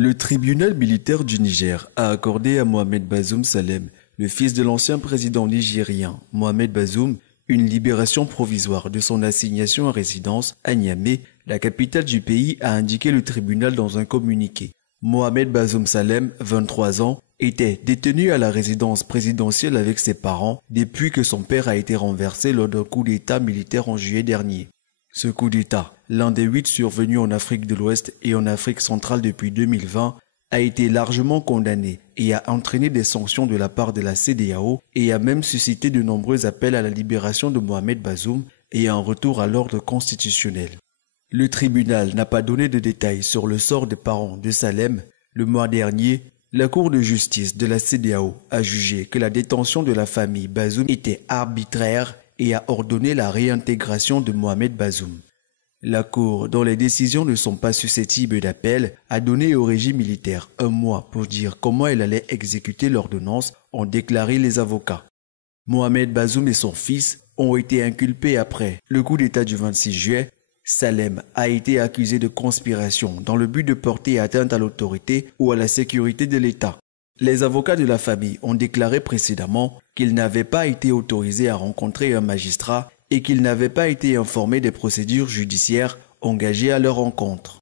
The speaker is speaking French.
Le tribunal militaire du Niger a accordé à Mohamed Bazoum Salem, le fils de l'ancien président nigérien Mohamed Bazoum, une libération provisoire de son assignation à résidence à Niamey, la capitale du pays, a indiqué le tribunal dans un communiqué. Mohamed Bazoum Salem, 23 ans, était détenu à la résidence présidentielle avec ses parents depuis que son père a été renversé lors d'un coup d'État militaire en juillet dernier. Ce coup d'État, l'un des 8 survenus en Afrique de l'Ouest et en Afrique centrale depuis 2020, a été largement condamné et a entraîné des sanctions de la part de la CEDEAO et a même suscité de nombreux appels à la libération de Mohamed Bazoum et à un retour à l'ordre constitutionnel. Le tribunal n'a pas donné de détails sur le sort des parents de Salem. Le mois dernier, la Cour de justice de la CEDEAO a jugé que la détention de la famille Bazoum était arbitraire et a ordonné la réintégration de Mohamed Bazoum. La Cour, dont les décisions ne sont pas susceptibles d'appel, a donné au régime militaire un mois pour dire comment elle allait exécuter l'ordonnance, ont déclaré les avocats. Mohamed Bazoum et son fils ont été inculpés après le coup d'État du 26 juillet. Salem a été accusé de conspiration dans le but de porter atteinte à l'autorité ou à la sécurité de l'État. Les avocats de la famille ont déclaré précédemment qu'ils n'avaient pas été autorisés à rencontrer un magistrat et qu'ils n'avaient pas été informés des procédures judiciaires engagées à leur encontre.